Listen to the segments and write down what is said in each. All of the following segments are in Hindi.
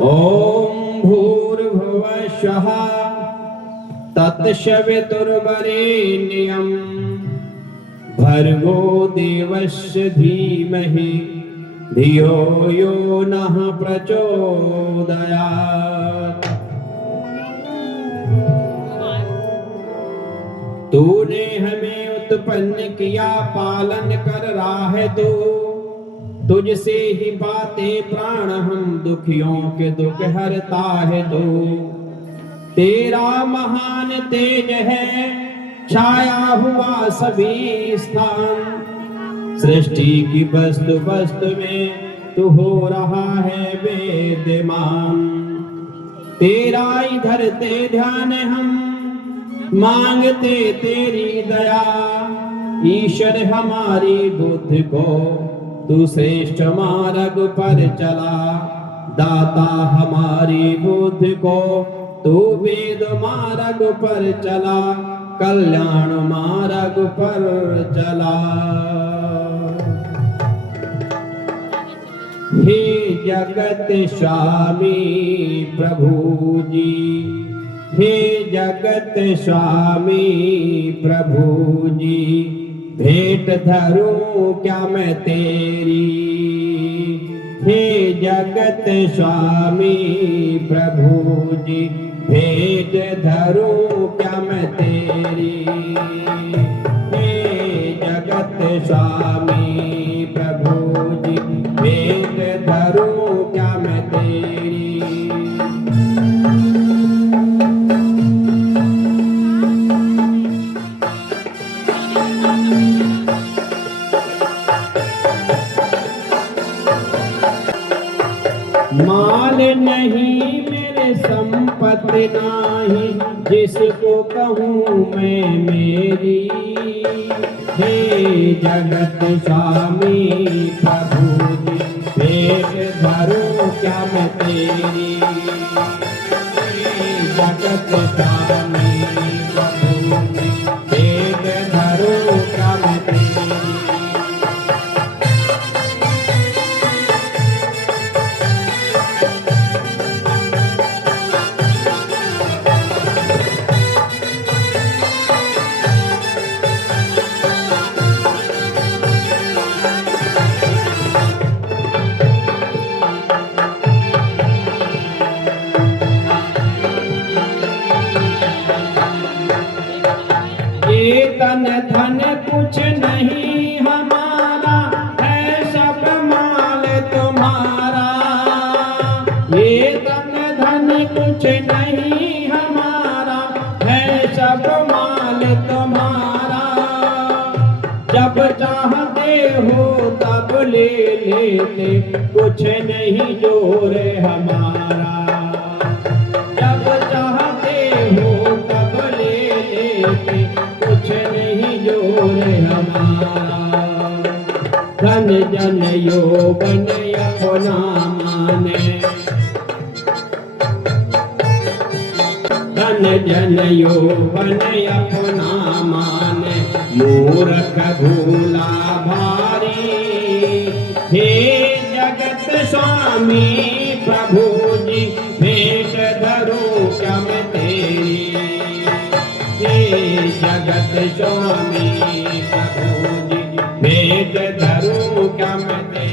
ओम भूर्भुवः स्वः तत्सवितुर्वरेण्यं भर्गो देवस्य धीमहि धियो यो नः प्रचोदयात्। तूने हमें उत्पन्न किया, पालन कर रहा है तू, तुझसे ही पाते प्राण हम, दुखियों के दुख हरता है तू। तेरा महान तेज है, छाया हुआ सभी स्थान, सृष्टि की वस्तु वस्तु में तू हो रहा है वेद्यमान। तेरा ही धरते ध्यान हम, मांगते तेरी दया, ईश्वर हमारी बुद्धि को तू श्रेष्ठ मार्ग पर चला। दाता हमारी बुद्धि को तू वेद मार्ग पर चला, कल्याण मार्ग पर चला। हे जगत स्वामी प्रभु जी, हे जगत स्वामी प्रभु जी, भेंट धरूं क्या मैं तेरी। हे जगत स्वामी प्रभु जी, भेंट धरूं क्या मैं तेरी। हे जगत स्वामी प्रभु जी, भेंट धरूं क्या मैं तेरी। माल नहीं मेरे संपत्ति नाही, जिसको कहूँ मैं मेरी। हे जगत स्वामी प्रभु जी, भेंट धरूं क्या मैं तेरी। हे जगत स्वामी प्रभु जी, भेंट धरूं क्या मैं तेरी। ये तन धन कुछ नहीं हमारा, है सब माल तुम्हारा। ये तन धन कुछ नहीं हमारा, है सब माल तुम्हारा। जब चाहते हो तब ले लेते, कुछ नहीं जोर हमारा। जब चाहते हो तब ले लेते, कुछ नहीं जोर हमारा। धन जन यौवन अपना माने, धन जन यौवन अपना माने, मूर्ख भूला भारी। हे जगत स्वामी प्रभु जी, भेंट धरूं क्या मैं तेरी। हे जगत स्वामी प्रभु जी, भेंट धरूं क्या मैं तेरी।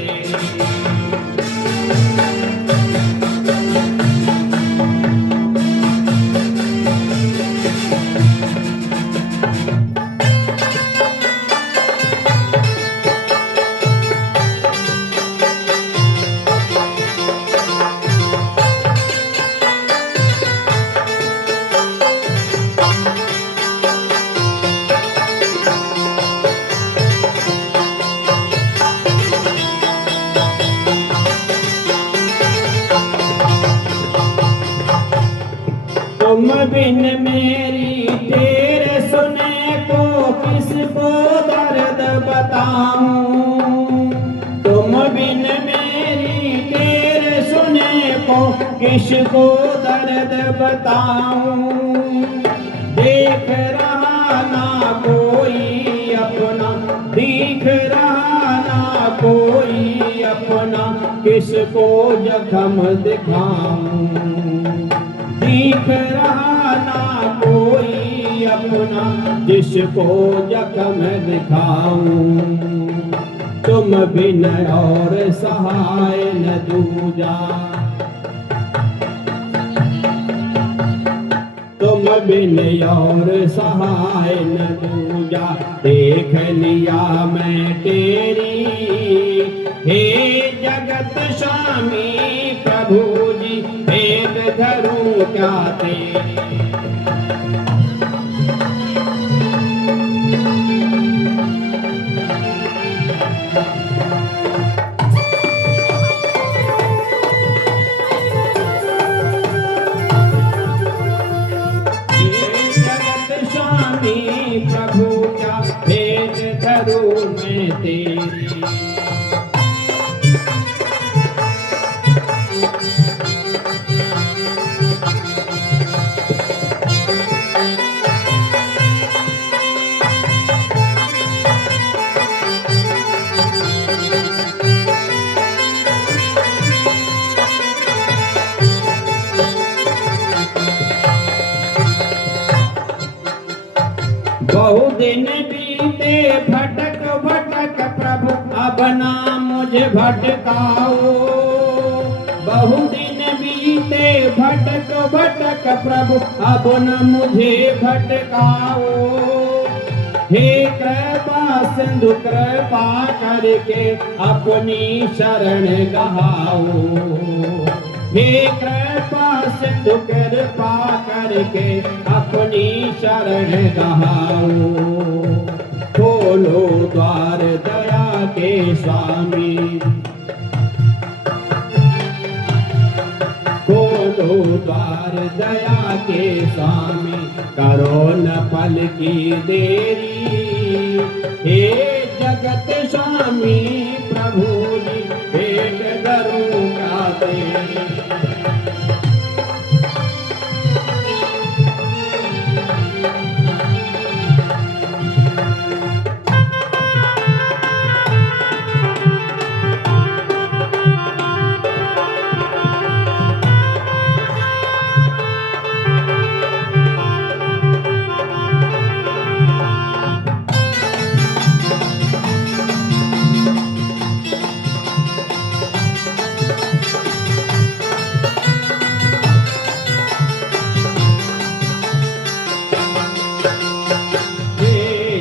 तुम बिन मेरी तेरे सुने को किसको दर्द बताऊं। तुम बिन मेरी तेरे सुने को किसको दर्द बताऊं। देख रहा ना कोई अपना, दिख रहा ना कोई अपना, किसको जख्म दिखाऊं, दिख रहा ना कोई अपना जिसको जख्म दिखाऊं। तुम बिन और सहाय न दूजा, तुम बिन और सहाय न दूजा। देख लिया मैं तेरी हे जगत स्वामी प्रभु जी, भेद धरूं क्या तेरी। प्रभु क्या भेद धरूं मैं तेरी। बहु दिन बीते भटक भटक प्रभु, अब ना मुझे भटकाओ। बहु दिन बीते भटक भटक प्रभु, अब न मुझे भटकाओ। हे कृपा सिंधु कृपा करके अपनी शरण गहाओ। हे कृपा सिंधु कृपा करके अपनी शरण गहाओ। खोलो द्वार दया के स्वामी, खोलो द्वार दया के स्वामी, करो न पल की देरी। हे जगत स्वामी प्रभु जी, भेंट धरूं क्या तेरी।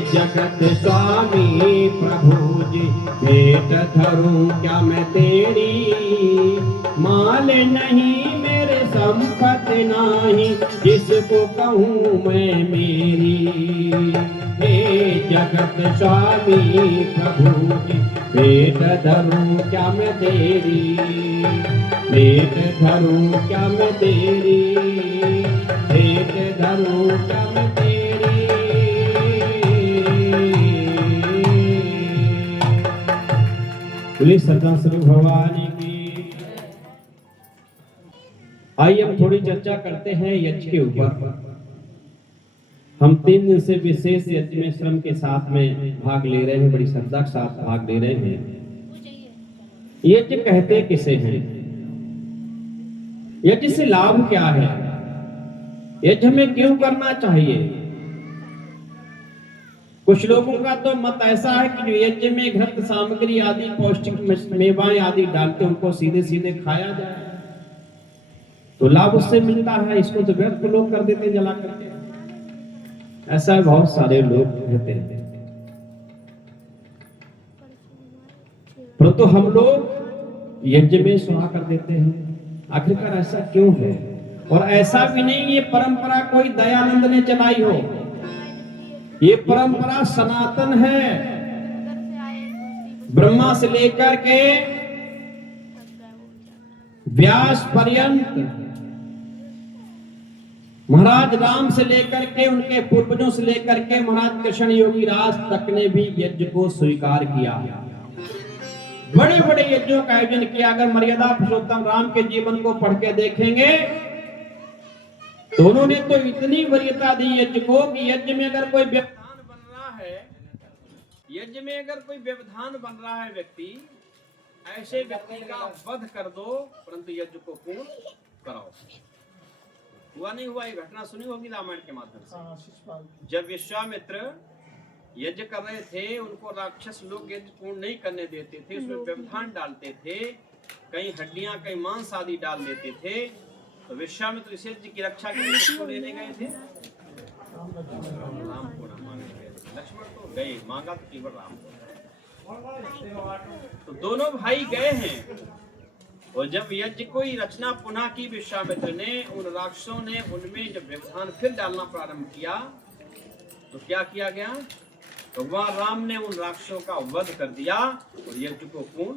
जगत स्वामी प्रभु जी, भेंट धरूं क्या मैं तेरी। माल नहीं मेरे संपत्ति नाही, जिसको कहूँ मैं मेरी। हे जगत स्वामी प्रभु जी, भेंट धरूं क्या मैं तेरी। भेंट धरूं क्या मैं तेरी, भेंट धरूं क्या मैं तेरी। सदा श्री भगवान की। आइए हम थोड़ी चर्चा करते हैं यज्ञ के ऊपर। हम 3 दिन से विशेष यज्ञ में श्रम के साथ में भाग ले रहे हैं, बड़ी श्रद्धा के साथ भाग ले रहे हैं। यज्ञ कहते किसे हैं? यज्ञ से लाभ क्या है? यज्ञ हमें क्यों करना चाहिए? कुछ लोगों का तो मत ऐसा है कि जो यज्ञ में घृत सामग्री आदि पौष्टिक मेवाएं आदि डालते उनको सीधे सीधे खाया जाए तो लाभ उससे मिलता है, इसको तो व्यर्थ लोग कर देते जला करके। ऐसा बहुत सारे लोग कहते हैं, परंतु हम लोग यज्ञ में सुहा कर देते हैं। आखिरकार ऐसा क्यों है? और ऐसा भी नहीं ये परंपरा कोई दयानंद ने चलाई हो, ये परंपरा सनातन है। ब्रह्मा से लेकर के व्यास पर्यंत, महाराज राम से लेकर के उनके पूर्वजों से लेकर के महाराज कृष्ण योगी राज तक ने भी यज्ञ को स्वीकार किया। बड़े बड़े यज्ञों का आयोजन किया। अगर मर्यादा पुरुषोत्तम राम के जीवन को पढ़ के देखेंगे तो उन्होंने तो इतनी वरीयता दी यज्ञ को कि यज्ञ में अगर कोई व्यवधान बन रहा है, यज्ञ में अगर कोई व्यवधान बन रहा है व्यक्ति, ऐसे व्यक्ति का वध कर दो, परंतु यज्ञ को पूर्ण कराओ। हुआ नहीं हुआ, ये घटना सुनी होगी रामायण के माध्यम से। जब विश्वामित्र यज्ञ कर रहे थे, उनको राक्षस लोग यज्ञ पूर्ण नहीं करने देते थे, उसमें व्यवधान डालते थे, कई हड्डियां कई मांस आदि डाल देते थे। तो विश्वामित्र इस यज्ञ की रक्षा के लिए किसको लेने गए थे? राम को मांगने गए थे। लक्ष्मण तो गए, मांगा तो केवल राम को। तो दोनों भाई गए हैं, और जब यज्ञ को ही रचना पुनः की विश्वामित्र ने, उन राक्षसों ने उनमें जब व्यवधान फिर डालना प्रारंभ किया, तो क्या किया गया? भगवान राम ने उन राक्षसों का वध कर दिया और यज्ञ को पूर्ण।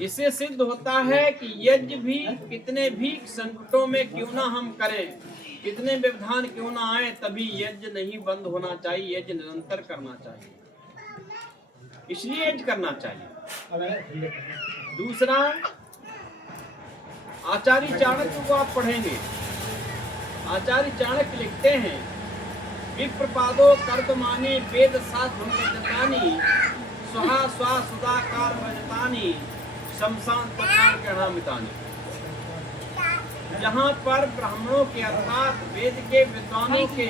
इससे सिद्ध होता है कि यज्ञ भी कितने भी संकटों में क्यों ना हम करें, कितने व्यवधान क्यों ना आए, तभी यज्ञ नहीं बंद होना चाहिए, यज्ञ निरंतर करना चाहिए। इसलिए यज्ञ करना चाहिए। दूसरा, आचार्य चाणक्य को आप पढ़ेंगे। आचार्य चाणक्य लिखते हैं, विप्रपादो कर्दमानि वेद शास्त्रनि स्वहा स्वा सुधाकार भजतानि शमशान पठान गणामितानि। जहाँ पर ब्राह्मणों के अर्थात वेद के विद्वानों के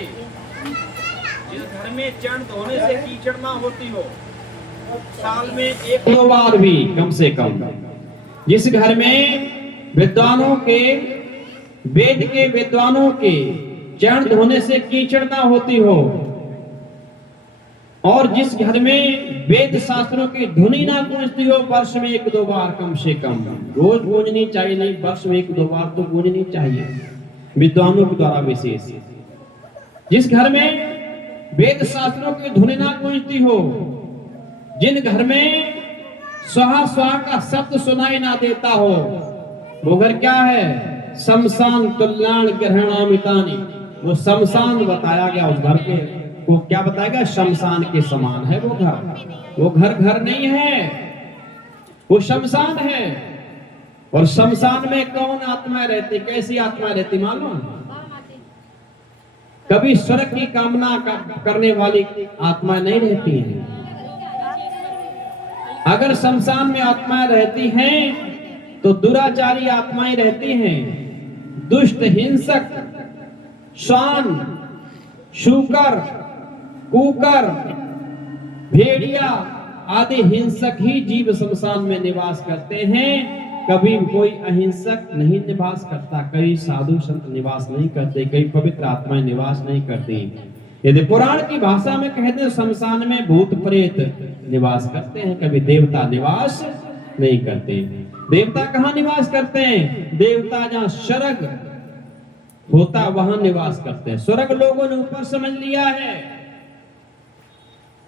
जिस घर में चरण धोने से कीचड़ ना होती हो, साल में 1-2 बार भी कम से कम, जिस घर में विद्वानों के वेद के विद्वानों के चरण धोने से कीचड़ ना होती हो, और जिस घर में वेद शास्त्रों की धुनी ना गूंजती हो, वर्ष में 1-2 बार कम से कम, रोज गूंजनी चाहिए नहीं, वर्ष में 1-2 बार तो गूंजनी चाहिए विद्वानों के द्वारा विशेष। जिस घर में वेद शास्त्रों की धुनी ना गूंजती हो, जिन घर में स्वाहा स्वाहा का शब्द सुनाई ना देता हो, वो घर क्या है? शमशान तुल्याण ग्रहणामितानि। वो शमशान बताया गया, उस घर के वो क्या बताएगा? शमशान के समान है वो घर। वो घर घर नहीं है, वो शमशान है। और शमशान में कौन आत्मा रहती? कैसी आत्मा रहती मालूम? कभी स्वर्ग की कामना करने वाली आत्मा नहीं रहती है। अगर शमशान में आत्माएं रहती हैं तो दुराचारी आत्माएं रहती हैं, दुष्ट, हिंसक, श्वान, शूकर, कुकर, भेड़िया आदि हिंसक ही जीव शमशान में निवास करते हैं। कभी कोई अहिंसक नहीं निवास करता, कई साधु संत निवास नहीं करते, कई पवित्र आत्माएं निवास नहीं करती। यदि पुराण की भाषा में कहते हैं, शमशान में भूत प्रेत निवास करते हैं, कभी देवता निवास नहीं करते। देवता कहाँ निवास करते हैं? देवता जहाँ स्वर्ग होता वहां निवास करते हैं। स्वर्ग लोगों ने ऊपर समझ लिया है।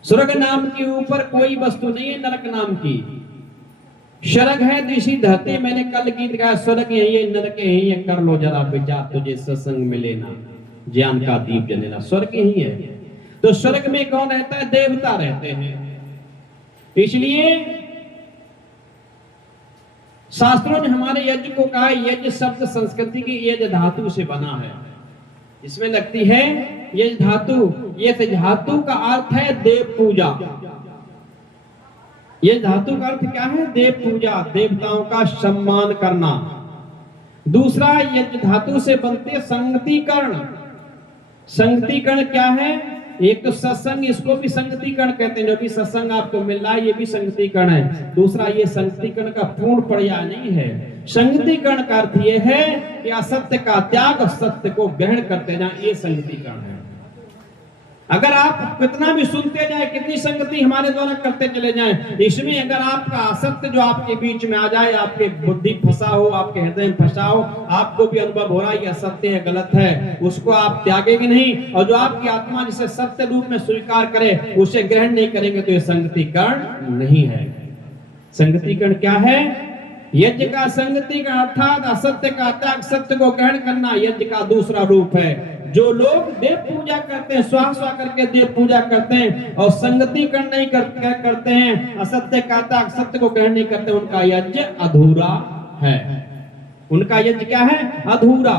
स्वर्ग नाम के ऊपर कोई वस्तु नहीं है नरक नाम की। स्वर्ग है तो इसी धरती, मैंने कल गीत गाया, स्वर्ग यही है, नरक यही है, कर लो जरा विचार, तुझे सत्संग मिले ना, ज्ञान का दीप जलेना। स्वर्ग यही है। तो स्वर्ग में कौन रहता है? देवता रहते हैं। इसलिए शास्त्रों ने हमारे यज्ञ को कहा, यज्ञ शब्द संस्कृति की यज्ञ धातु से बना है। इसमें लगती है यज्ञ धातु। यज्ञ धातु का अर्थ है देव पूजा। यज्ञ धातु का अर्थ क्या है? देव पूजा, देवताओं का सम्मान करना। दूसरा, यज्ञ धातु से बनते संगतिकरण। संगतिकरण क्या है? एक तो सत्संग, इसको भी संगतिकरण कहते हैं, जो भी सत्संग आपको मिल रहा है ये भी संगतिकरण है। दूसरा, ये संगतिकरण का पूर्ण पर्याय नहीं है। संगतिकरण का अर्थ ये है कि असत्य का त्याग, सत्य को ग्रहण करते जाएं, ये संगतिकरण है। अगर आप कितना भी सुनते जाए, कितनी संगति हमारे द्वारा करते चले जाएं, इसमें अगर आपका असत्य जो आपके बीच में आ जाए, आपके बुद्धि फंसा हो, आपके हृदय में फंसा हो, आपको भी अनुभव हो रहा है ये असत्य है, गलत है, उसको आप त्यागेंगे नहीं। और जो आपकी आत्मा जिसे सत्य रूप में स्वीकार करे, उसे ग्रहण नहीं करेंगे, तो ये संगतिकरण नहीं है। संगतिकरण क्या है? यज्ञ का संगतिकरण अर्थात असत्य का त्याग, सत्य को ग्रहण करना यज्ञ का दूसरा रूप है। जो लोग देव पूजा करते हैं, स्वाहा स्वाहा करके देव पूजा करते हैं और संगतिकरण नहीं करते हैं, असत्य का त्याग, सत्य को ग्रहण नहीं करते, उनका यज्ञ अधूरा है। उनका यज्ञ क्या है? अधूरा।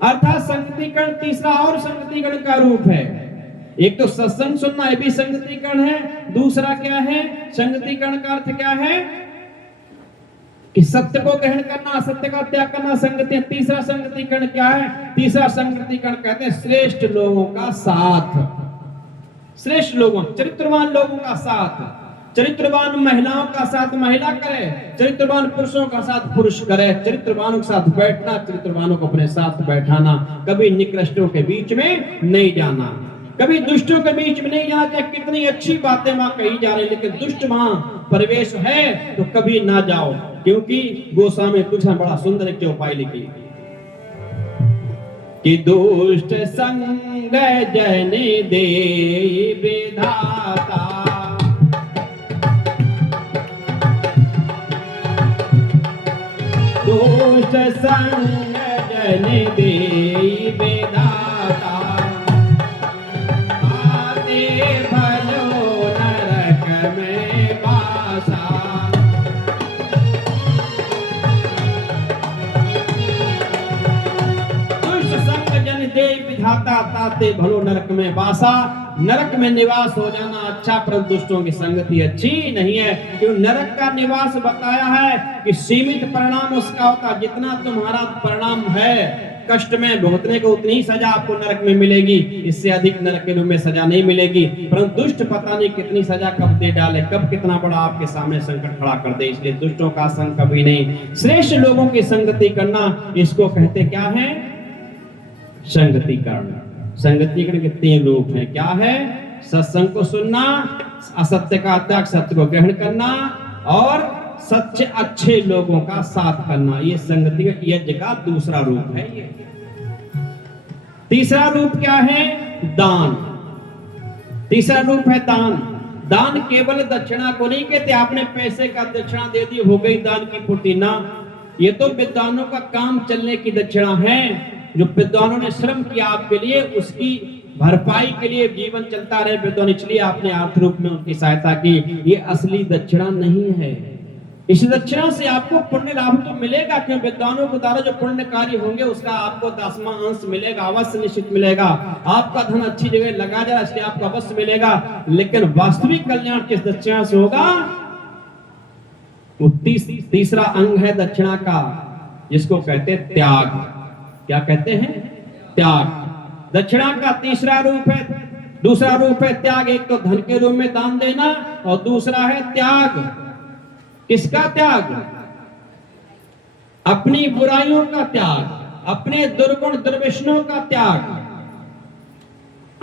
अर्थात संगतिकरण तीसरा और संगतिकरण का रूप है। एक तो सत्संग सुनना, ये भी संगतिकरण है। दूसरा क्या है, संगतिकरण का अर्थ क्या है कि सत्य को ग्रहण करना, असत्य का त्याग करना संगति। तीसरा संगतिकरण क्या है, तीसरा संगतिकरण कहते हैं श्रेष्ठ लोगों का साथ। श्रेष्ठ लोगों, चरित्रवान लोगों का साथ। चरित्रवान महिलाओं का साथ महिला करे, चरित्रवान पुरुषों का साथ पुरुष करे। चरित्रवानों के साथ बैठना, चरित्रवानों को अपने साथ बैठाना, कभी निकृष्टों के बीच में नहीं जाना, कभी दुष्टों के बीच में नहीं जाना। चाहे कितनी अच्छी बातें वहां कही जा रही, लेकिन दुष्ट वहां परिवेश है तो कभी ना जाओ, क्योंकि गोस्वामी तुलसी ने बड़ा सुंदर एक उपाय लिखी कि दुष्ट संग जन दे विधाता, दुष्ट संग जन दे विधाता, आते भलो नरक में वासा। दुष्ट संग जन दे विधाता, ताते भलो नरक में वासा। नरक में निवास हो जाना अच्छा, परंतु दुष्टों की संगति अच्छी नहीं है। क्यों, नरक का निवास बताया है कि सीमित परिणाम उसका होता, जितना तुम्हारा परिणाम है कष्ट में भुगतने को उतनी ही सजा आपको नरक में मिलेगी, इससे अधिक नरक के रूप में सजा नहीं मिलेगी। परंतु दुष्ट पता नहीं कितनी सजा कब दे डाले, कब कितना बड़ा आपके सामने संकट खड़ा कर दे, इसलिए दुष्टों का संग कभी नहीं। श्रेष्ठ लोगों की संगति करना, इसको कहते क्या है, संगतिकरण। संगतिकरण के 3 रूप हैं। क्या है, सत्संग को सुनना, असत्य का त्याग, सत्य को ग्रहण करना, और सच्चे अच्छे लोगों का साथ करना। ये संगति यज्ञ का दूसरा रूप है। ये तीसरा रूप क्या है, दान। तीसरा रूप है दान। दान केवल दक्षिणा को नहीं कहते, आपने पैसे का दक्षिणा दे दी हो गई दान की पूर्ति ना। ये तो विद्वानों का काम चलने की दक्षिणा है। जो विद्वानों ने श्रम किया आपके लिए, उसकी भरपाई के लिए जीवन चलता रहे विद्वान, इसलिए आपने आर्थिक रूप में उनकी सहायता की। ये असली दक्षिणा नहीं है। इस दक्षिणा से आपको पुण्य लाभ तो मिलेगा, क्योंकि विद्वानों के द्वारा जो पुण्य कार्य होंगे उसका आपको 10वां अंश मिलेगा, अवश्य निश्चित मिलेगा। आपका धन अच्छी जगह लगा जाए, इसलिए आपको अवश्य मिलेगा। लेकिन वास्तविक कल्याण किस दक्षिणा से होगा, वो तीसरा अंग है दक्षिणा का, जिसको कहते हैं त्याग। क्या कहते हैं, त्याग। दक्षिणा का तीसरा रूप है, दूसरा रूप है त्याग। एक तो धन के रूप में दान देना, और दूसरा है त्याग। किसका त्याग, अपनी बुराइयों का त्याग, अपने दुर्गुण दुर्व्यसनों का त्याग।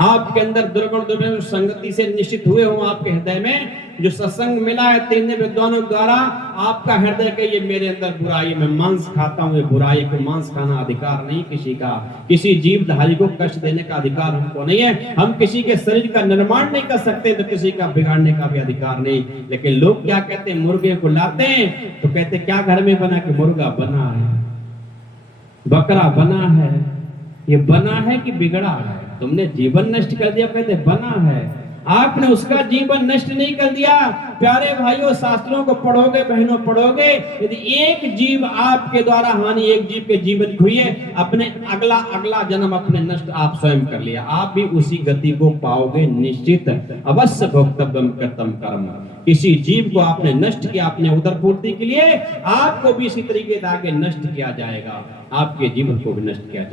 आपके अंदर दुर्गुण दुर्व्यसन संगति से निश्चित हुए हो, आपके हृदय में जो सत्संग मिला है 3 विद्वानों द्वारा, आपका हृदय के ये मेरे अंदर बुराई, मैं मांस खाता हूँ, ये बुराई को मांस खाना अधिकार नहीं किसी का। किसी जीवधारी को कष्ट देने का अधिकार हमको नहीं है। हम किसी के शरीर का निर्माण नहीं कर सकते, तो किसी का बिगाड़ने का भी अधिकार नहीं। लेकिन लोग क्या कहते हैं, मुर्गे को लाते हैं तो कहते क्या घर में बना, कि मुर्गा बना है, बकरा बना है। ये बना है कि बिगड़ा है, तुमने जीवन नष्ट कर दिया, कहते बना है। आपने उसका जीवन नष्ट नहीं कर दिया। प्यारे भाइयों, शास्त्रों को पढ़ोगे, बहनों पढ़ोगे, यदि एक जीव आपके द्वारा हानि, एक जीव के जीवन हुई है, अपने अगला जन्म अपने नष्ट आप स्वयं कर लिया, आप भी उसी गति को पाओगे निश्चित। अवश्य भोक्तव्यम कर्तव्यम कर्म। किसी जीव को आपने नष्ट किया अपने उदर पूर्ति के लिए, आपको भी इसी तरीके से आगे नष्ट किया जाएगा, आपके जीवन को भी नष्ट किया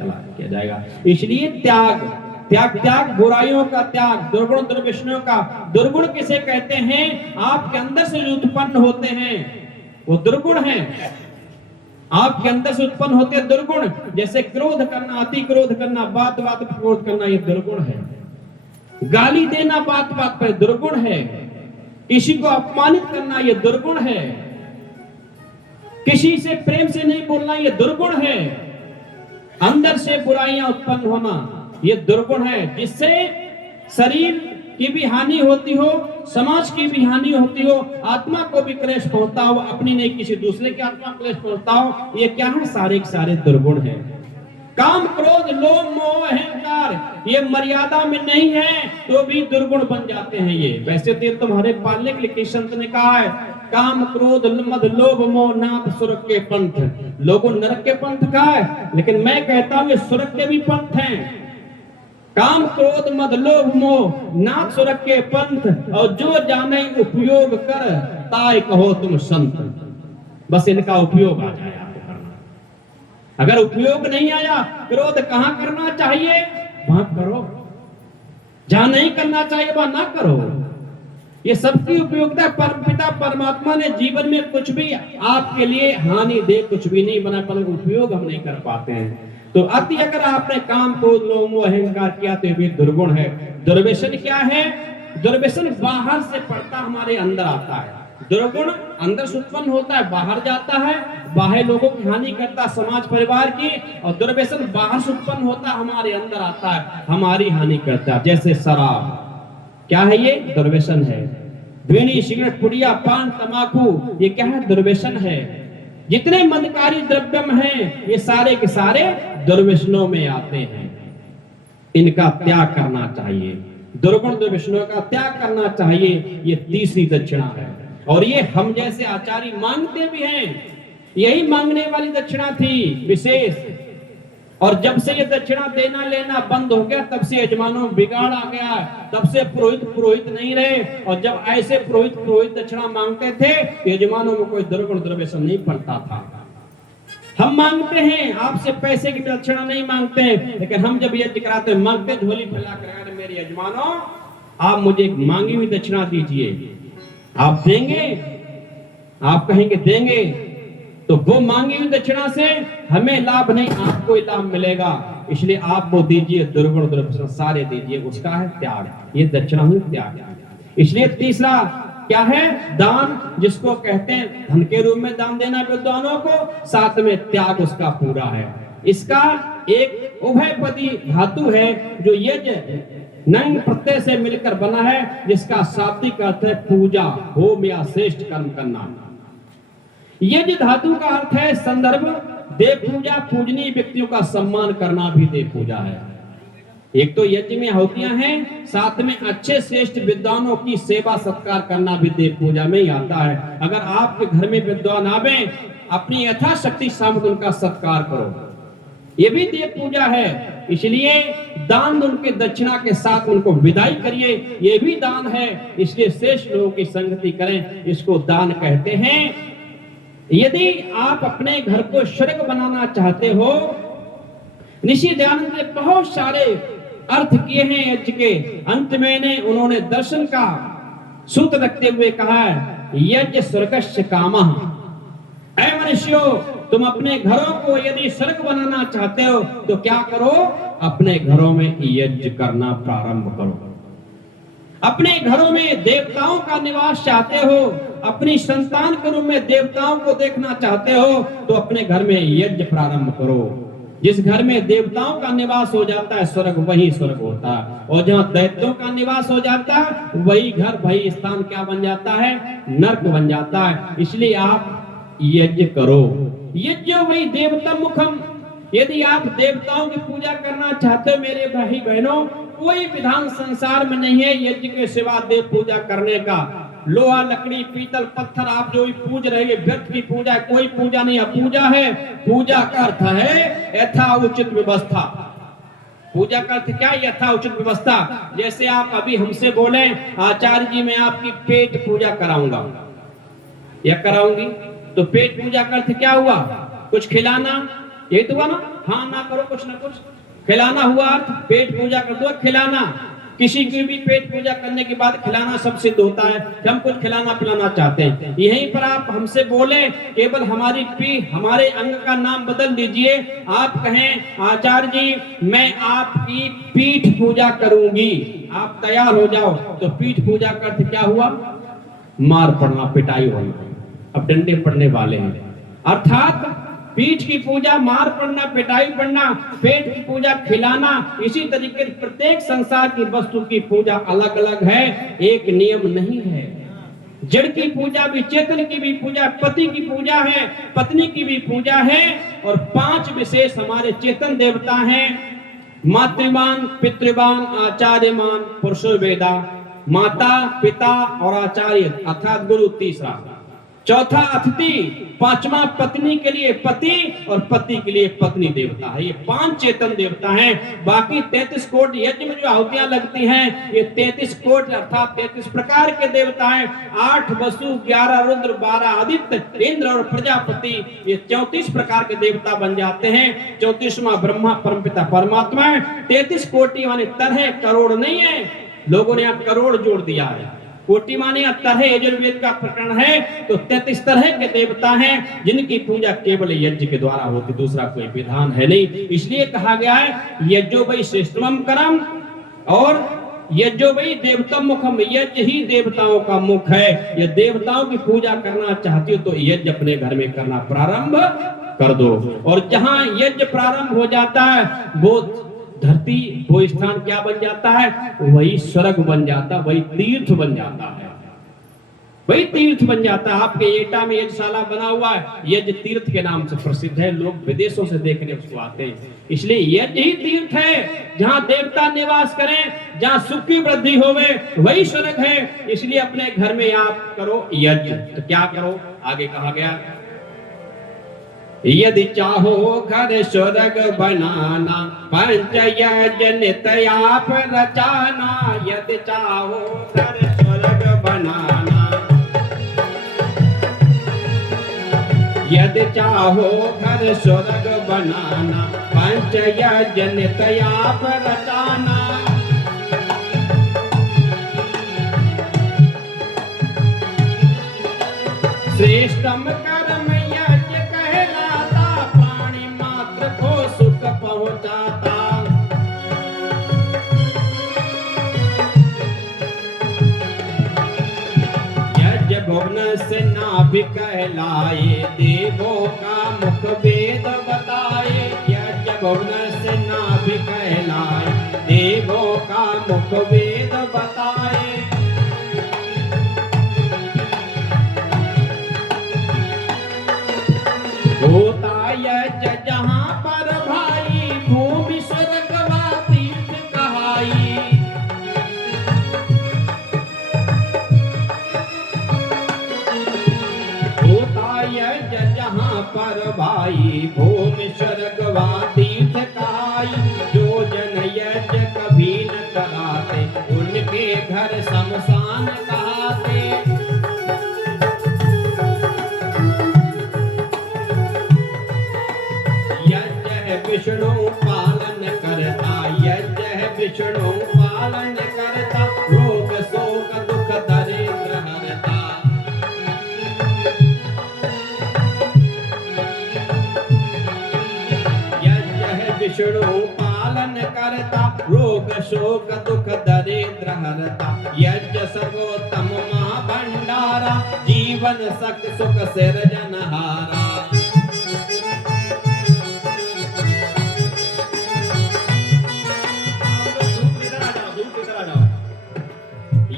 जाएगा। इसलिए त्याग, त्याग बुराइयों का त्याग, दुर्गुण दुर्व्यसनों का। दुर्गुण किसे कहते हैं, आपके अंदर से जो उत्पन्न होते हैं वो दुर्गुण हैं। आपके अंदर से उत्पन्न होते हैं दुर्गुण, जैसे क्रोध करना, अति क्रोध करना, बात बात पर क्रोध करना, ये दुर्गुण है। गाली देना बात बात पर दुर्गुण है। किसी को अपमानित करना, ये दुर्गुण है। किसी से प्रेम से नहीं बोलना, ये दुर्गुण है। अंदर से बुराइयां उत्पन्न होना, ये दुर्गुण है, जिससे शरीर की भी हानि होती हो, समाज की भी हानि होती हो, आत्मा को भी क्लेश पहुंचता हो, अपनी नहीं किसी दूसरे की आत्मा क्लेश पहुंचता हो। ये क्या है, सारे के सारे दुर्गुण है। काम, क्रोध, लोभ, मोह, अहंकार, ये मर्यादा में नहीं है तो भी दुर्गुण बन जाते हैं। ये वैसे तो तुम्हारे पालने के लिए संत ने कहा है, काम, क्रोध, मद, लोभ, मोह, नाथ, सुरग के पंथ। लोगों नरक के पंथ का है, लेकिन मैं कहता हूं ये सुरग के भी पंथ हैं। काम क्रोध मद लोभ मोह नाथ सुरख के पंथ, और जो जाने उपयोग कर ताय कहो तुम संत। बस इनका उपयोग आ जाए आपको करना। अगर उपयोग नहीं आया, क्रोध कहां करना चाहिए वहां करो, जहां नहीं करना चाहिए वहां ना करो। ये सबकी उपयोगिता। परमपिता परमात्मा ने जीवन में कुछ भी आपके लिए हानि दे कुछ भी नहीं बना, पर उपयोग हम नहीं कर पाते हैं। तो अति अगर आपने काम क्रोध लोभ मोह अहंकार किया तो ये दुर्गुण है। दुर्व्यसन क्या है? दुर्व्यसन बाहर से पड़ता हमारे अंदर आता है। दुर्गुण अंदर से उत्पन्न होता है, बाहर जाता है, बाहर लोगों की हानि करता, समाज परिवार की। और दुर्व्यसन बाहर से उत्पन्न होता, हमारे अंदर आता है, हमारी हानि करता है। जैसे शराब, क्या है ये? दुर्व्यसन है। बीड़ी सिगरेट पुड़िया पान तंबाकू, ये क्या है? दुर्व्यसन है। जितने मदकारी द्रव्यम हैं ये सारे के सारे दुर्व्यसनों में आते हैं। इनका त्याग करना चाहिए। दुर्गुण दुर्व्यसनों का त्याग करना चाहिए। ये तीसरी दक्षिणा है, और ये हम जैसे आचार्य मांगते भी हैं। यही मांगने वाली दक्षिणा थी विशेष। और जब से ये दक्षिणा देना लेना बंद हो गया, तब से यजमानों में बिगाड़ आ गया। तब से पुरोहित पुरोहित नहीं रहे। और जब ऐसे पुरोहित दक्षिणा मांगते थे, यजमानों में कोई दुर्गुण दुर्व्यसन नहीं पड़ता था। हम मांगते हैं, आपसे पैसे की दक्षिणा नहीं मांगते हैं, लेकिन हम जब यज्ञ कराते हैं, मांगते झोली फैला कर, मेरे यजमानों आप मुझे मांगी हुई दक्षिणा दीजिए। आप देंगे, आप कहेंगे देंगे, तो वो मांगी हुई दक्षिणा से हमें लाभ नहीं, आपको ही लाभ मिलेगा। इसलिए आप वो दीजिए, दुर्गुण दुर्व्यसन सारे दीजिए। उसका है त्याग। ये दक्षिणा हुई त्याग। इसलिए तीसरा क्या है? दान, जिसको कहते हैं धन के रूप में दान देना विद्वानों को, साथ में त्याग उसका पूरा है। इसका एक उभयपदी धातु है जो यज्ञ नंग प्रत्यय से मिलकर बना है, जिसका शाब्दिक अर्थ है पूजा, होम या श्रेष्ठ कर्म करना। यज्ञ धातु का अर्थ है संदर्भ, देव पूजा, पूजनीय व्यक्तियों का सम्मान करना भी देव पूजा है। एक तो यज्ञ में आहुतियां हैं, साथ में अच्छे श्रेष्ठ विद्वानों की सेवा सत्कार करना भी देव पूजा में ही आता है। अगर आपके घर में विद्वान आवे, अपनी यथाशक्ति सामग्री उनका सत्कार करो, ये भी देव पूजा है। इसलिए दान उनके दक्षिणा के साथ उनको विदाई करिए, ये भी दान है। इसलिए श्रेष्ठ लोगों की संगति करें, इसको दान कहते हैं। यदि आप अपने घर को स्वर्ग बनाना चाहते हो, ऋषि दयानंद ने बहुत सारे अर्थ किए हैं यज्ञ के। अंत में उन्होंने दर्शन का सूत्र रखते हुए कहा है, यज्ञ स्वर्गस्य कामः। ऐ मनुष्यों, तुम अपने घरों को यदि स्वर्ग बनाना चाहते हो तो क्या करो? अपने घरों में यज्ञ करना प्रारंभ करो। अपने घरों में देवताओं का निवास चाहते हो, अपनी संतान के रूप में देवताओं को देखना चाहते हो, तो अपने घर में यज्ञ प्रारंभ करो। जिस घर में देवताओं का निवास हो जाता है, स्वर्ग वही स्वर्ग होता है। और जहाँ दैत्यों का निवास हो जाता है, वही घर वही स्थान क्या बन जाता है? नरक बन जाता है। इसलिए आप यज्ञ करो। यज्ञ वही देवता मुखम। यदि आप देवताओं की पूजा करना चाहते हो मेरे भाई बहनों, कोई विधान संसार में नहीं है यज्ञ के सिवा देव पूजा करने का। लोहा लकड़ी पीतल पत्थर आप जो भी पूज रहे हैं, व्यर्थ की पूजा है, कोई पूजा नहीं है। पूजा है, पूजा का अर्थ है यथा उचित व्यवस्था। पूजा का अर्थ क्या? यथा उचित व्यवस्था। जैसे आप अभी हमसे बोले, आचार्य जी मैं आपकी पेट पूजा कराऊंगा या कराऊंगी, तो पेट पूजा का अर्थ क्या हुआ? कुछ खिलाना, ये तो हुआ ना। हाँ ना करो, कुछ ना कुछ खिलाना हुआ अर्थ। पेट पूजा कर दो, खिलाना। किसी की भी पेट पूजा करने के बाद खिलाना सब सिद्ध होता है। हम कुछ खिलाना पिलाना चाहते हैं। यहीं पर आप हमसे बोले, केवल हमारी हमारे अंग का नाम बदल दीजिए। आप कहें आचार्य जी मैं आपकी पीठ पूजा करूंगी, आप तैयार हो जाओ। तो पीठ पूजा का अर्थ क्या हुआ? मार पड़ना, पिटाई होना। अब डंडे पड़ने वाले हैं, अर्थात पीठ की पूजा मार पड़ना, पिटाई पड़ना, पेट की पूजा खिलाना। इसी तरीके से प्रत्येक संसार की वस्तु की पूजा अलग अलग है, एक नियम नहीं है। जड़ की पूजा भी, चेतन की भी पूजा, पति की पूजा है, पत्नी की भी पूजा है। और 5 विशेष हमारे चेतन देवता हैं, मातृवान, पितृवान, आचार्यमान, पुरुषो वेदा। माता, पिता और आचार्य अर्थात गुरु तीसरा। चौथा अतिथि पांचवा पत्नी के लिए पति और पति के लिए पत्नी देवता है। ये 5 चेतन देवता हैं। बाकी 33 कोटि यज्ञ में जो आहुतियां लगती हैं ये 33 कोटि अर्थात 33 प्रकार के देवता हैं। 8 वसु, 11 रुद्र, 12 आदित्य, इंद्र और प्रजापति, ये 34 प्रकार के देवता बन जाते हैं। 34वां ब्रह्मा परमपिता परमात्मा है। 33 कोटि माने तरह, करोड़ नहीं है। लोगों ने यहाँ करोड़ जोड़ दिया है। कोटि माने तरह, यजुर्वेद का प्रकरण है। तो 33 तरह के देवता हैं जिनकी पूजा केवल यज्ञ के द्वारा होती, दूसरा कोई विधान है नहीं। इसलिए कहा गया है यज्ञो वै श्रेष्ठतमं कर्म, और यज्ञो वै देवतम मुखम, यज्ञ ही देवताओं का मुख है। ये देवताओं की पूजा करना चाहती हो तो यज्ञ अपने घर में करना प्रारंभ कर दो। और जहां यज्ञ प्रारंभ हो जाता है वो धरती, वो स्थान क्या बन जाता है? वही स्वर्ग बन जाता, वही तीर्थ बन जाता है, वही तीर्थ बन जाता है। आपके एटा में यज्ञशाला बना हुआ है, यज्ञ तीर्थ के नाम से प्रसिद्ध है। लोग विदेशों से देखने उसको आते हैं। इसलिए यज्ञ ही तीर्थ है, जहां देवता निवास करें, जहां सुख की वृद्धि होवे, वही स्वर्ग है। इसलिए अपने घर में आप करो यज्ञ। तो क्या करो? आगे कहा गया यदि चाहो घर स्वर्ग बनाना, पंच यज्ञ नित्य आप रचाना। यदि चाहो घर स्वर्ग बनाना, यदि चाहो घर स्वर्ग बनाना, पंच यज्ञ नित्य आप रचाना। श्रेष्ठम कर्म यज्ञ कहलाता, प्राणी मात्र को सुख पहुंचाता। यज्ञ भुवन से नाभि कहलाए, देवों का मुख वेद बताए। यज्ञ भुवन से नाभि कहलाए, देवों का मुख वेद बताए। होता यज्ञ जहां पर भाई, भूमि स्वर्ग व तीर्थ कहाई। होता यज्ञ जहां पर भाई, भूमि स्वर्ग व तीर्थ कहाई। जो जन यज्ञ कभी न कराते, उनके घर शमशान कहाते। विष्णु पालन करता, यज्ञ है विष्णु पालन करता। रोग शोक दुख दरिद्र हरता। यज्ञ है विष्णु पालन करता, रोग शोक दुख दरिद्र हरता। यज्ञ सर्वोत्तम महाभंडारा, जीवन सक सुख सिरजनहारा।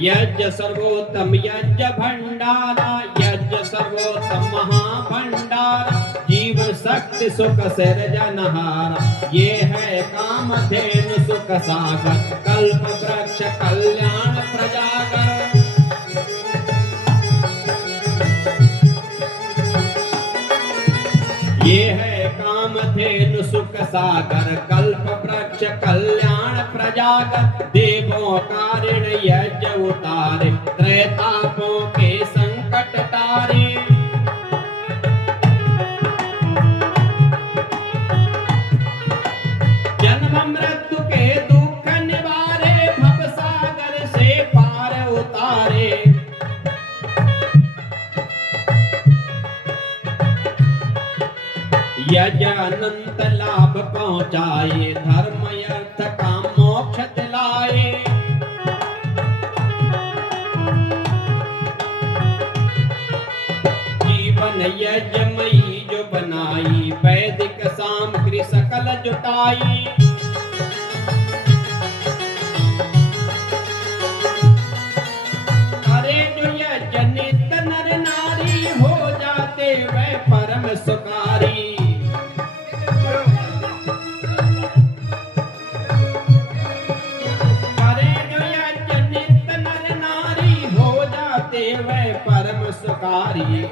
यज्ञ सर्वोत्तम यज्ञ भंडारा, यज्ञ सर्वोत्तम महाभंडारा। जीवन शक्ति सुख सिरजनहारा, ये है कामधेनु सुख सागर। कल्प वृक्ष कल्याण प्रजागर। ये है कामधेनु सुख सागर, कल्प वृक्ष कल्याण प्रजागर। देवों का ऋण यज्ञ उतारे, त्रैतापों के संकट तारे। जन्म मृत्यु के दुख निवारे, भवसागर से पार उतारे। यज्ञ अनंत लाभ पहुँचाए, धर्म अर्थ काम मोक्ष दिलाए। जीवन यज्ञमयी जो बनाई, वैदिक सामग्री सकल जुटाई। अरे जो यज्ञ नित नर नारी, हो जाते वह परम सुखारी। वह परम सुखारी।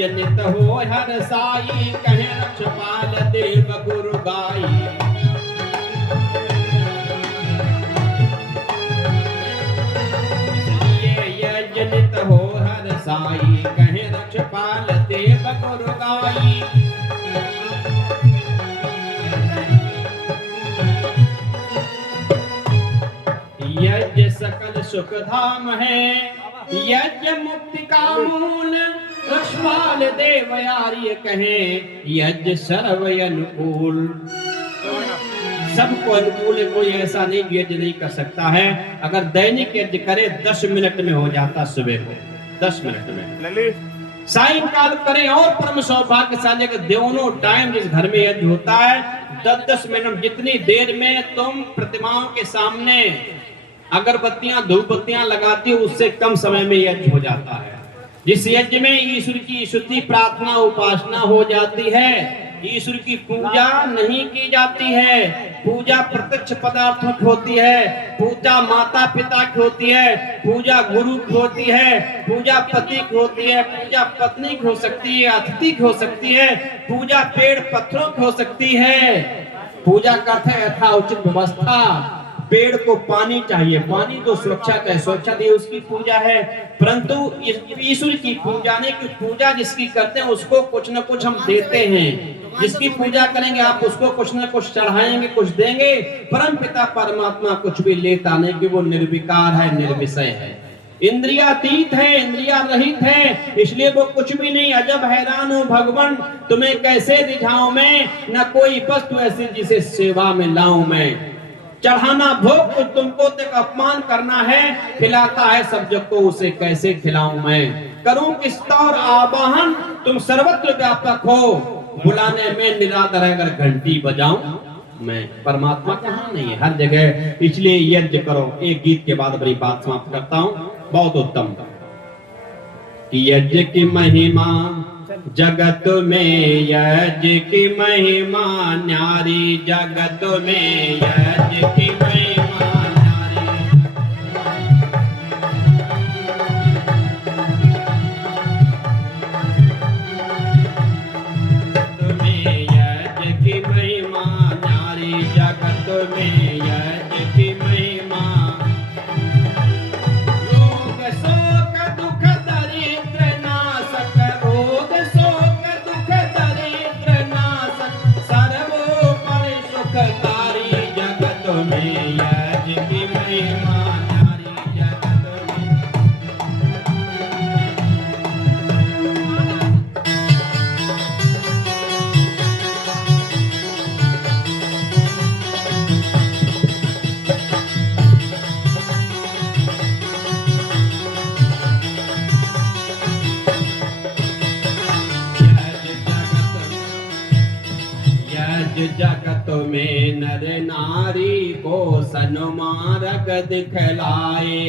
यज्ञ नित हो हर साई, कहे रक्षपाल देव गुरु गाई। नित हो हर साई, कहे रक्षपाल देव गुरु गाई। यज्ञ सकल सुख धाम है, यज्ञ मुक्ति का मूल, रक्षपाल देव आर्य कहे यज्ञ सर्व अनुकूल। सबको अनुकूल है, कोई ऐसा नहीं यज्ञ नहीं कर सकता है। अगर दैनिक यज्ञ करे 10 मिनट में हो जाता, सुबह को 10 मिनट में, सायंकाल करें और परम सौभाग्यशाली के दोनों टाइम जिस घर में यज्ञ होता है 10-10 मिनट, जितनी देर में तुम प्रतिमाओं के सामने अगरबत्तियां धूपबत्तियां लगाती हो उससे कम समय में यज्ञ हो जाता है। जिस यज्ञ में ईश्वर की स्तुति प्रार्थना उपासना हो जाती है, ईश्वर की पूजा नहीं की जाती है। पूजा प्रत्यक्ष पदार्थों की होती है, पूजा माता पिता की होती है, पूजा गुरु की होती है, पूजा पति की होती है, पूजा पत्नी की हो सकती है, अतिथि की हो सकती है, पूजा पेड़ पत्थरों की हो सकती है। पूजा करते हैं यथा उचित व्यवस्था। पेड़ को पानी चाहिए, पानी तो सुरक्षा है, सुरक्षा दी उसकी पूजा है। परंतु ईश्वर की पूजा नहीं, कि पूजा जिसकी करते हैं उसको कुछ न कुछ हम देते हैं। जिसकी पूजा करेंगे आप उसको कुछ न कुछ चढ़ाएंगे, कुछ देंगे। परम पिता परमात्मा कुछ भी लेता नहीं, कि वो निर्विकार है, निर्विषय है, इंद्रियातीत है, इंद्रिया रहित है, इसलिए वो कुछ भी नहीं। अजब हैरान हो भगवान, तुम्हें कैसे रिझाऊं मैं, न कोई वस्तु ऐसी जिसे सेवा में लाऊं मैं। चढ़ाना भोग तो तुमको तक अपमान करना है, खिलाता है सब जग को, उसे कैसे खिलाऊं मैं। करूं किस तौर आवाहन, तुम सर्वत्र व्यापक हो, बुलाने में निरादर है, अगर घंटी बजाऊं मैं। परमात्मा कहाँ नहीं है, हर जगह। इसलिए यज्ञ करो। एक गीत के बाद बड़ी बात समाप्त करता हूँ, बहुत उत्तम। यज्ञ की महिमा जगत में, यज्ञ की महिमा न्यारी, जगत में यज्ञ की महिमा न्यारी। जगत में यज्ञ की महिमा न्यारी, जगत में यज्ञ की महिमा। रोग शोक दुख दरिद्र नाशक, रोग शोक दुख दरिद्र नाशक, सर्वोपरि सुखकारी, जगत में यज्ञ की महिमा न्यारी, जगत में। जगत में नर नारी को सन्मार्ग दिखलाए,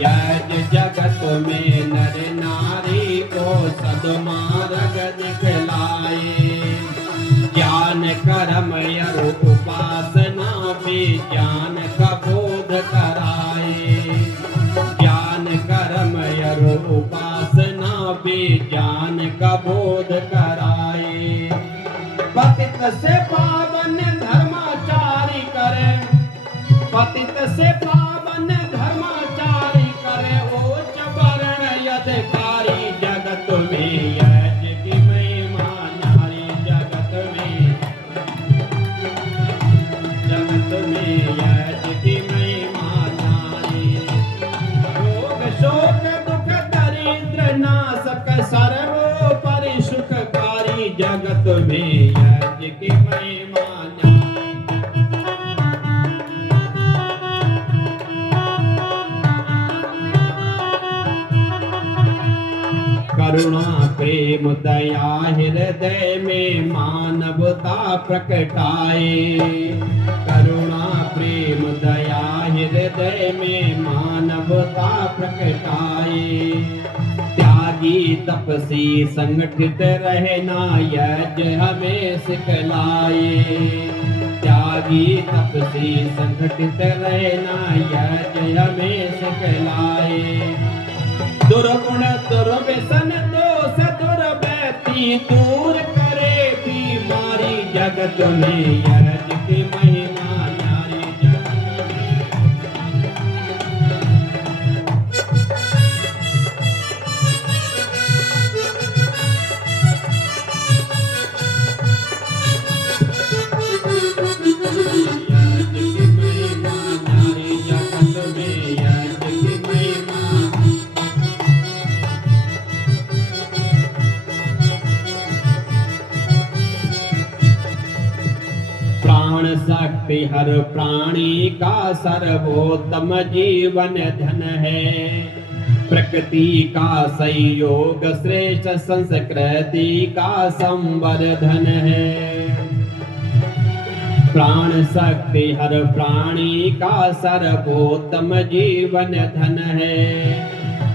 यज्ञ जगत में नर नारी को सन्मार्ग दिखलाए। ज्ञान कर्म यर उपासना विज्ञान का बोध कराए, ज्ञान कर्म यर उपासना विज्ञान का बोध कराए। पतित से पावन धर्माचारी करे, पतित से पावन धर्माचारी करे, उच्च वर्ण अधिकारी, जगत में यज्ञ की महिमा न्यारी, जगत में, जगत में यज्ञ की महिमा न्यारी। रोग शोक दुख दरिद्र नाशक, सर्वोपरि सुखकारी, जगत में यज्ञ की महिमा न्यारी। करुणा प्रेम दया हृदय में मानवता प्रकटाए, करुणा प्रेम दया हृदय में मानवता प्रकटाए। त्यागी तपसी संगठित रहना यज्ञ हमें सिखलाए, त्यागी तपसी संगठित रहना यज्ञ हमें सिखलाए। दुर्गुण दुर्व्यसन दोष रोगी दूर करे बीमारी, जगत में यज्ञ की महिमा न्यारी, जगत में। प्राण शक्ति हर प्राणी का सर्वोत्तम जीवन धन है, प्रकृति का संयोग श्रेष्ठ संस्कृति का संवर्धन है। प्राण शक्ति हर प्राणी का सर्वोत्तम जीवन धन है,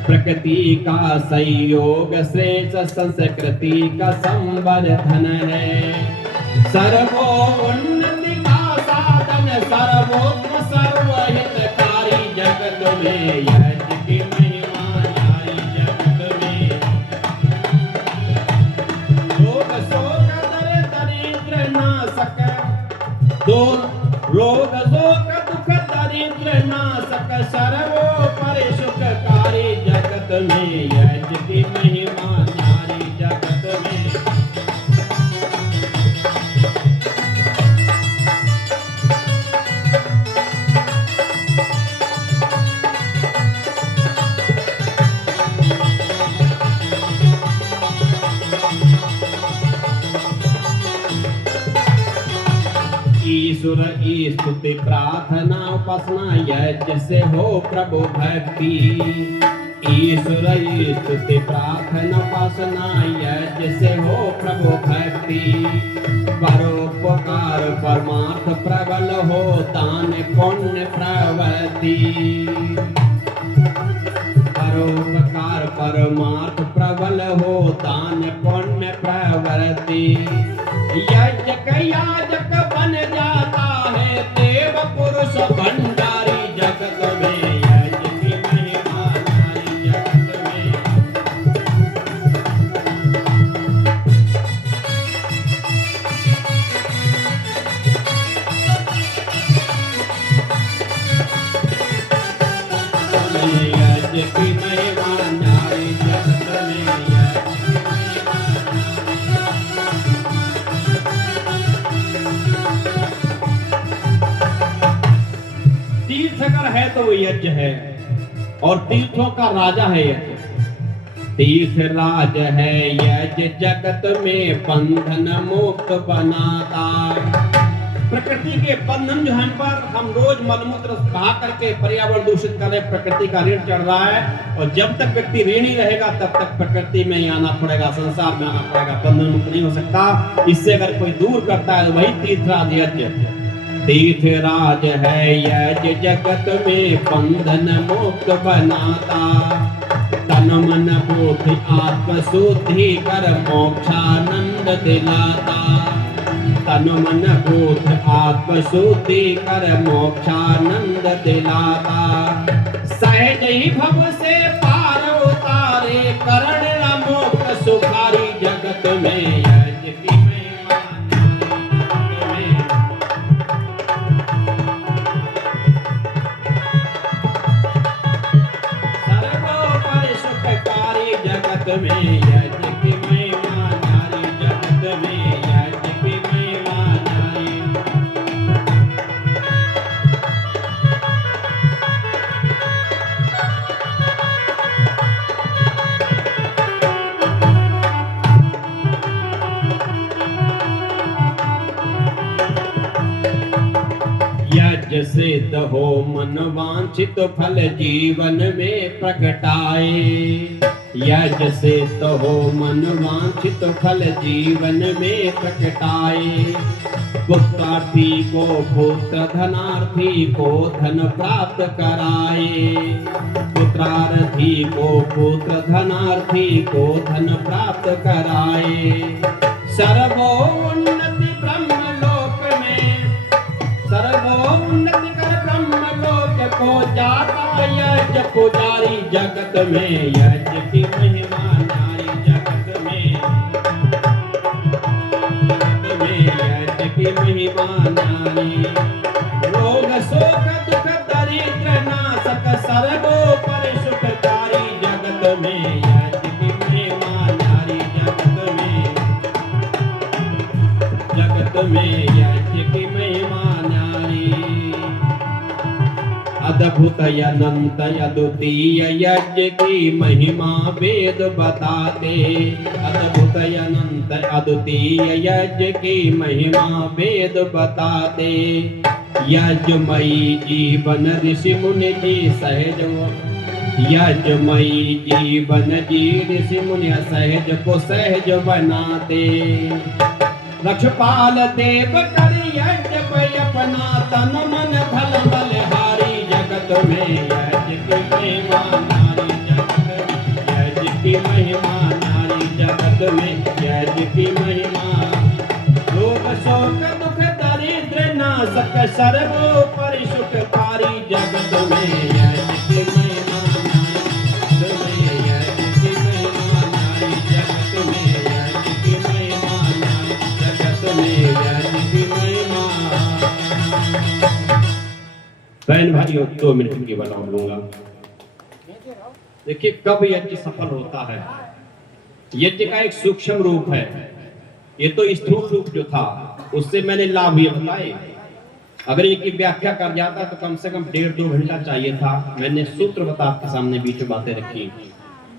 प्रकृति का संयोग श्रेष्ठ संस्कृति का संवर्धन है। सर्वोन्नति का साधन सर्वोत्तम सर्वहितकारी, जगत में यज्ञ की महिमा न्यारी, जगत में। रोग शोक दर दरिद्र नाशक, दो रोग शोक दुख दरिद्र नाशक, सर्वोपरि सुखकारी, जगत में यज्ञ की महिमा न्यारी, जगत में। ईश्वर स्तुति प्रार्थना उपासना यज्ञ से हो प्रभु भक्ति, ईश्वर स्तुति प्रार्थना उपासना यज्ञ से हो प्रभु भक्ति। परोपकार परमार्थ प्रबल हो दान पुण्य प्रवृत्ति, परोपकार परमार्थ प्रबल हो दान पुण्य प्रवृत्ति। यज्ञ याजक बन जाता है देव पुरुष भंडारी, जगत में यज्ञ की महिमा न्यारी, जगत में। यज्ञ की महिमा न्यारी, जगत में। तीर्थकर है तो वो यज्ञ है, और तीर्थों का राजा है यज्ञ। तीर्थ राज है यज्ञ, जगत में बंधन मुक्त बनाता। प्रकृति के बंधन जो हम पर, हम रोज मलमूत्र बहा करके पर्यावरण दूषित कर रहे, प्रकृति का ऋण चढ़ रहा है, और जब तक व्यक्ति ऋणी रहेगा तब तक प्रकृति में ही आना पड़ेगा, संसार में आना पड़ेगा, बंधन मुक्त नहीं हो सकता। इससे अगर कोई दूर करता है तो वही तीर्थराज यज्ञ। तीर्थराज है यज्ञ, जगत में बंधन मुक्त बनाता। तन मन बुद्धि आत्म शुद्धि कर मोक्षानंद दिलाता, तन मन बुद्धि आत्म शुद्धि कर मोक्षानंद दिलाता। सहज ही भव से पार उतारे, करण मोक्ष सुखारी, जगत में यज्ञ की महिमा न्यारी, जगत में। जगत में यज्ञ की महिमा न्यारी, जगत में यज्ञ की महिमा न्यारी। यज्ञ सिद्ध हो मन वांछित फल जीवन में प्रगटाए, यज्ञ सिद्ध हो मन वांछित फल जीवन में प्रगटाए। पुत्रार्थी को पुत्र, धनार्थी को धन प्राप्त कराए, पुत्रार्थी को पुत्र, धनार्थी को धन प्राप्त कराए। सर्वोन्नति ब्रह्मलोक में, सर्वोन्नति कर ब्रह्मलोक को जाता यज्ञ पुजारी, जगत में यज्ञ की महिमा न्यारी, जगत में। अद्भुत अनंत अद्वितीय यज्ञ की महिमा वेद बताते। अद्भुत अनंत अद्वितीय यज्ञ की महिमा वेद बताते। यज्ञमयी जीवन ऋषि मुनि जी सहज, यज्ञमयी जीवन जी ऋषि मुनि सहज को सहज बनाते। रक्षपाल देव कर यज्ञ पे अपना तन मन धन बलिहारी। जगत में यज्ञ की महिमा नारी, जगत यज्ञ की महिमा नारी, जगत में यज्ञ की महिमा। रोग शोक दुख दरिद्र नाशक सर्वोपरि सुखकारी। जगत में यज्ञ की महिमा नारी, जगत में यज्ञ की महिमा नारी, जगत में यज्ञ की महिमा नारी, जगत में यज्ञ की महिमा। बहन भाइयों 2 मिनट की बता दूंगा। देखिए कब यज्ञ सफल होता है। यज्ञ का एक सूक्ष्म रूप है, ये तो स्थूल रूप जो था उससे मैंने लाभ ये बताए। अगर ये की व्याख्या कर जाता तो कम से कम 1.5-2 घंटा चाहिए था। मैंने सूत्र बता आपके सामने बीच में बातें रखी।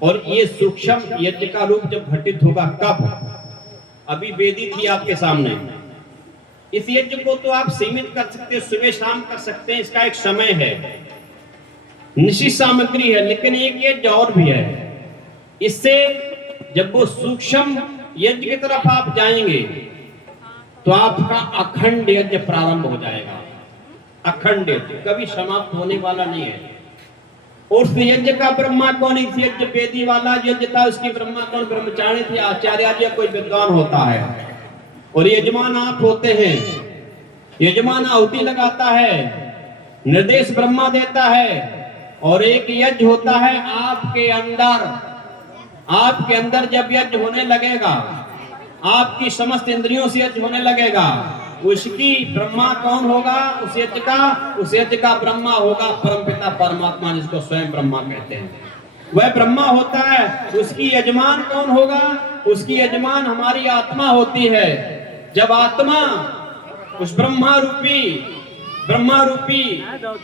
और ये सूक्ष्म यज्ञ का रूप जब घटित होगा कब, अभी वेदी थी आपके सामने। इस यज्ञ को तो आप सीमित कर सकते हो, सुबह शाम कर सकते हैं, इसका एक समय है, निश्चित सामग्री है। लेकिन एक यज्ञ और भी है, इससे जब वो सूक्ष्म यज्ञ की तरफ आप जाएंगे तो आपका अखंड यज्ञ प्रारंभ हो जाएगा। अखंड यज्ञ कभी समाप्त होने वाला नहीं है। और उस यज्ञ का ब्रह्मा कौन, इस यज्ञ वेदी वाला यज्ञ था, उसकी ब्रह्मा कौन, ब्रह्मचारी थी, आचार्य जी, कोई विद्वान होता है। और यजमान आप होते हैं। यजमान आहुति लगाता है, निर्देश ब्रह्मा देता है। और एक यज्ञ होता है आपके अंदर। आपके अंदर जब यज्ञ होने लगेगा, आपकी समस्त इंद्रियों से यज्ञ होने लगेगा, उसकी ब्रह्मा कौन होगा, उस यज्ञ का ब्रह्मा होगा परमपिता परमात्मा, जिसको स्वयं ब्रह्मा कहते हैं। वह ब्रह्मा होता है। उसकी यजमान कौन होगा, उसकी यजमान हमारी आत्मा होती है। जब आत्मा उस ब्रह्मा रूपी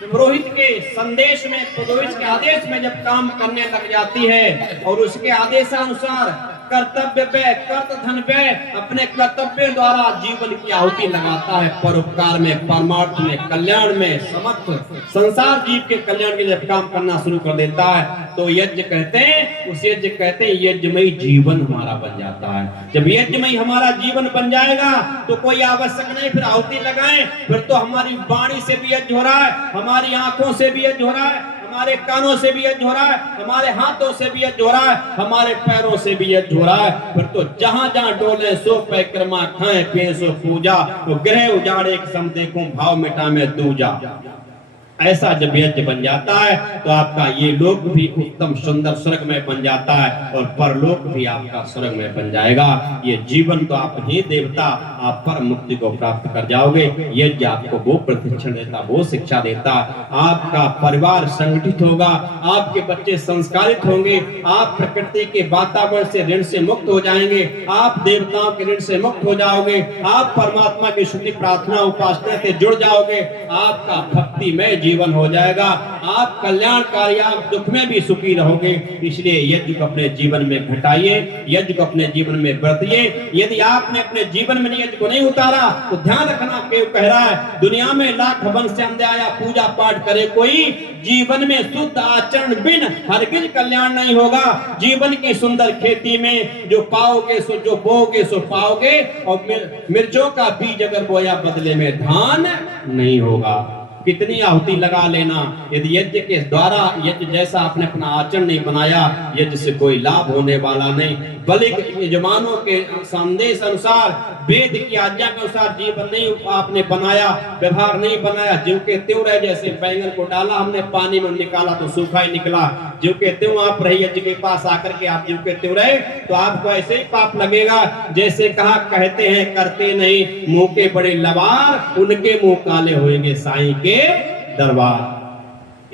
पुरोहित के संदेश में, पुरोहित के आदेश में जब काम करने लग जाती है और उसके आदेशानुसार कर्तव्य पे, कर्त धन पे अपने कर्तव्य द्वारा जीवन की आहुति लगाता है, परोपकार में, परमार्थ में, कल्याण में, समस्त संसार जीव के कल्याण के लिए जब काम करना शुरू कर देता है तो यज्ञ कहते हैं, उस यज्ञ कहते हैं यज्ञमयी जीवन हमारा बन जाता है। जब यज्ञमयी हमारा जीवन बन जाएगा तो कोई आवश्यक नहीं फिर आहुति लगाएं, फिर तो हमारी वाणी से भी यज्ञ हो रहा है, हमारी आंखों से भी यज्ञ हो रहा है, हमारे कानों से भी यज्ञ हो रहा है, हमारे हाथों से भी यज्ञ हो रहा है, हमारे पैरों से भी यज्ञ हो रहा है। फिर तो जहां जहां डोले सो परिक्रमा, खाएं पिए सो पूजा, तो ग्रह उजाड़े सम देखूं, भाव मिटा में दूजा। ऐसा जब यज्ञ बन जाता है तो आपका ये लोक भी उत्तम सुंदर स्वर्ग में बन जाता है और परलोक भी आपका स्वर्ग में बन जाएगा। ये जीवन तो आप ही देवता, आप परम मुक्ति को प्राप्त कर जाओगे। यज्ञ आपको वो प्रशिक्षण देता, वो शिक्षा देता, आपका परिवार संगठित होगा, आपके बच्चे संस्कारित होंगे, आप प्रकृति के वातावरण से ऋण से मुक्त हो जाएंगे, आप देवताओं के ऋण से मुक्त हो जाओगे, आप परमात्मा की शुद्धि प्रार्थना उपासना से जुड़ जाओगे, आपका भक्ति में जीवन हो जाएगा, आप कल्याणकारी, आप दुख में भी सुखी रहोगे। इसलिए यज्ञ को अपने जीवन में घटाइए, यज्ञ को अपने जीवन में बरतिए। यदि आपने अपने जीवन में यज्ञ को नहीं उतारा तो ध्यान रखना, केव कह रहा है दुनिया में लाख वंश से अंधे आया पूजा पाठ करे कोई, जीवन में शुद्ध आचरण बिन हरगिज कल्याण नहीं होगा। जीवन की सुंदर खेती में जो पाओगे सो, जो बोओगे सो पाओगे, और मिर्चों का बीज अगर बोया बदले में धान नहीं होगा। कितनी आहुति लगा लेना, यदि यज्ञ के द्वारा, यज्ञ जैसा आपने अपना आचरण नहीं बनाया, यज्ञ से कोई लाभ होने वाला नहीं। बल्कि यजमानों के संदेश अनुसार, वेद की आज्ञा के अनुसार जीवन नहीं आपने बनाया, व्यवहार नहीं बनाया, ज्यों के त्यों रहे। जैसे बैंगन को डाला हमने पानी में, निकाला तो सूखा ही निकला, ज्यों के त्यों आप रहे। यज्ञ के पास आकर के आप ज्यों के त्यों रहे तो आपको ऐसे ही पाप लगेगा। जैसे कहा, कहते हैं करते नहीं, मुंह के बड़े लबार, उनके मुंह काले होंगे साईं के दरबार।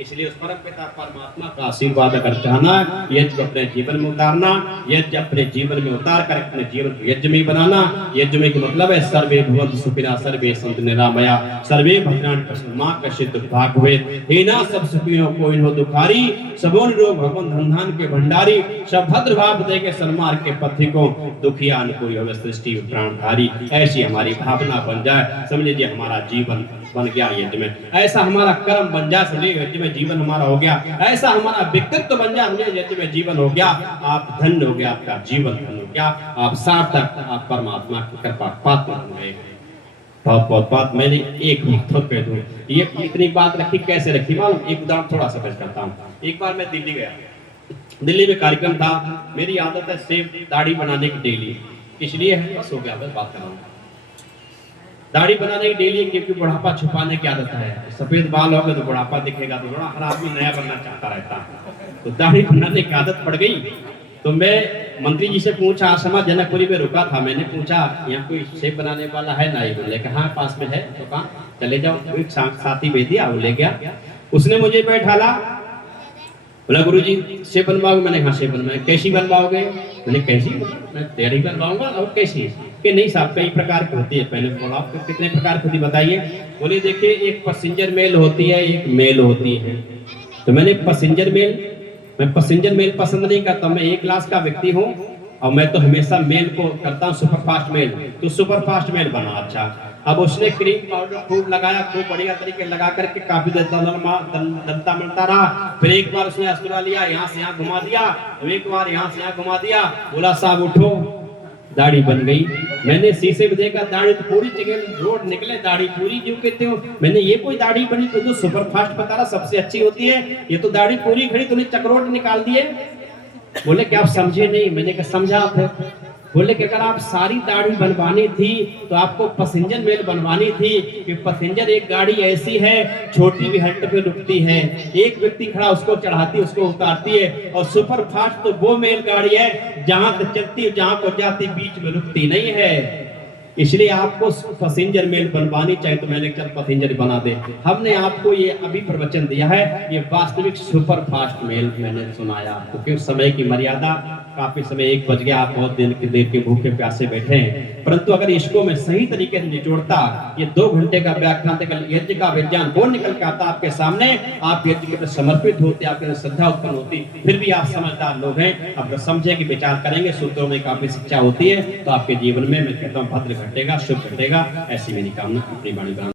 इसलिए उस परम पिता परमात्मा का आशीर्वाद अगर चाहना, यज्ञ को अपने जीवन में उतारना, यज्ञ अपने जीवन में उतार कर अपने जीवन को यज्ञ में बनाना। यज्ञ में मतलब है सर्वे भवन्तु सुखिनः सर्वे सन्तु निरामया सर्वे भद्राणि पश्यन्तु मा कश्चित् दुःखभाग् भवेत्। हीना सब सुखियों कोई न हो दुखारी, सबो निरोग भगवान धन धान के भंडारी, सब भद्र भाव दे के सन्मार्ग के पथिकों, दुखिया न कोई होवे सृष्टि प्राणधारी। ऐसी हमारी भावना बन जाए, समझ लीजिए हमारा जीवन बन गया यज्ञ में। ऐसा हमारा कर्म बन जाए, समझिए यज्ञ में जीवन हमारा हो गया। ऐसा हमारा व्यक्तित्व बन जाए, समझिए यज्ञ में जीवन हो गया। आप धन्य हो गया, आपका जीवन धन्य हो गया, आप सार्थक, आप परमात्मा की कृपा पात्र बन गए। बहुत बहुत बात मैंने एक बात और कह दूं, ये इतनी बात रखी कैसे रखी मालूम, एक उदाहरण थोड़ा सा पेश करता हूँ। एक बार मैं दिल्ली गया, दिल्ली में कार्यक्रम था। मेरी आदत है सेव दाढ़ी बनाने की डेली, इसलिए है बस हो गया, बस बात कर रहा हूँ। दाढ़ी बनाने की डेली, क्योंकि बुढ़ापा छुपाने की आदत है। सफेद बाल होगा तो बुढ़ापा दिखेगा, तो बड़ा हर आदमी नया बनना चाहता रहता है, तो दाढ़ी बनाने की आदत पड़ गई। तो मैं मंत्री जी से पूछा, आश्रम जनकपुरी में रुका था, मैंने पूछा यहाँ कोई सेब बनाने वाला है ना? बोले कि हाँ पास में है। तो कहा चले जाओ, एक साथी भेज दिया, वो ले गया। उसने मुझे बैठाला, बोला गुरुजी सेब बनवाओगे? मैंने हाँ सेब बनवाए। कैसी बनवाओगे? मैंने कैसी? मैं टेढ़ी बनवाऊंगा। और कैसी? कि नहीं साहब कई प्रकार की होती है। पहले बोला आपको कितने प्रकार की होती बताइए? बोले देखिए एक पैसेंजर मेल होती है, एक मेल होती है। तो मैंने पैसेंजर मेल, मैं पैसेंजर मेल पसंद नहीं करता, मैं एक क्लास का व्यक्ति हूँ और मैं तो हमेशा मेल को करता हूँ सुपरफास्ट मेल। तो सुपरफास्ट मेल बना। अच्छा, अब उसने क्रीम पाउडर खूब लगाया, खूब बढ़िया तरीके लगा करके काफी दलता मिलता रहा। फिर एक बार उसने अस्पताल लिया, यहाँ से यहाँ घुमा दिया, एक बार यहाँ से यहाँ घुमा दिया। बोला साहब उठो, दाढ़ी बन गई। मैंने शीशे में देखा, दाढ़ी तो पूरी जगह रोड निकले, दाढ़ी पूरी क्यों कहते हो? मैंने ये कोई दाढ़ी बनी? तो सुपरफास्ट बता रहा सबसे अच्छी होती है, ये तो दाढ़ी पूरी खड़ी, तूने चक्रोट निकाल दिए। बोले कि आप समझे नहीं। मैंने कहा समझा फिर। बोले कि अगर आप सारी दाढ़ी बनवानी थी तो आपको पैसेंजर मेल बनवानी थी कि पैसेंजर एक गाड़ी ऐसी है, छोटी भी हट पे रुकती है, एक व्यक्ति खड़ा उसको चढ़ाती है, उसको उतारती है। और सुपर फास्ट तो वो मेल गाड़ी है जहां तक चलती है, जहां को जाती, बीच में रुकती नहीं है। इसलिए आपको पैसेंजर मेल बनवानी चाहिए, तो मैंने चल पैसेंजर बना दे। हमने आपको ये अभी प्रवचन दिया है, ये वास्तविक सुपर फास्ट मेल मैंने सुनाया आपको, क्योंकि समय की मर्यादा, काफी समय 1 बज गया, आप बहुत देर के भूखे प्यासे बैठे हैं। परंतु अगर इसको मैं सही तरीके से निचोड़ता, ये 2 घंटे का व्याख्यान यज्ञ का विज्ञान वो निकल के आता आपके सामने, आप यज्ञ के प्रति समर्पित होते, आपके श्रद्धा उत्पन्न होती। फिर भी आप समझदार लोग हैं, अब समझे कि विचार करेंगे, सूत्रों में काफी शिक्षा होती है, तो आपके जीवन में मैं कहता हूँ भद्र घटेगा, शुभ घटेगा। ऐसी मेरी कामना, अपनी वाणी